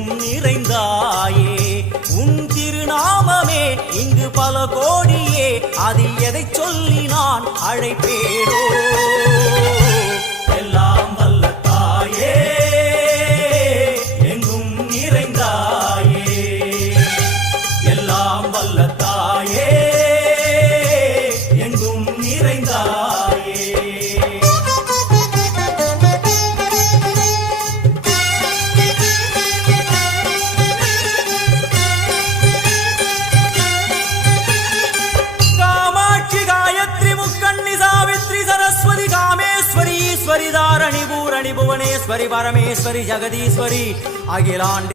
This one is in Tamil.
எங்கும் நிறைந்தாயே உன் திருநாமமே இங்கு பல கோடியே அதில் எதை சொல்லி நான் அழைப்பேனோ எல்லாம் வல்ல தாயே எங்கும் நிறைந்தாயே எல்லாம் வல்ல தாயே எங்கும் நிறைந்தாயே ईश्वरी धारणी भुवनेश्वरी परमेश्वरी जगदीश्वरी अखिलांड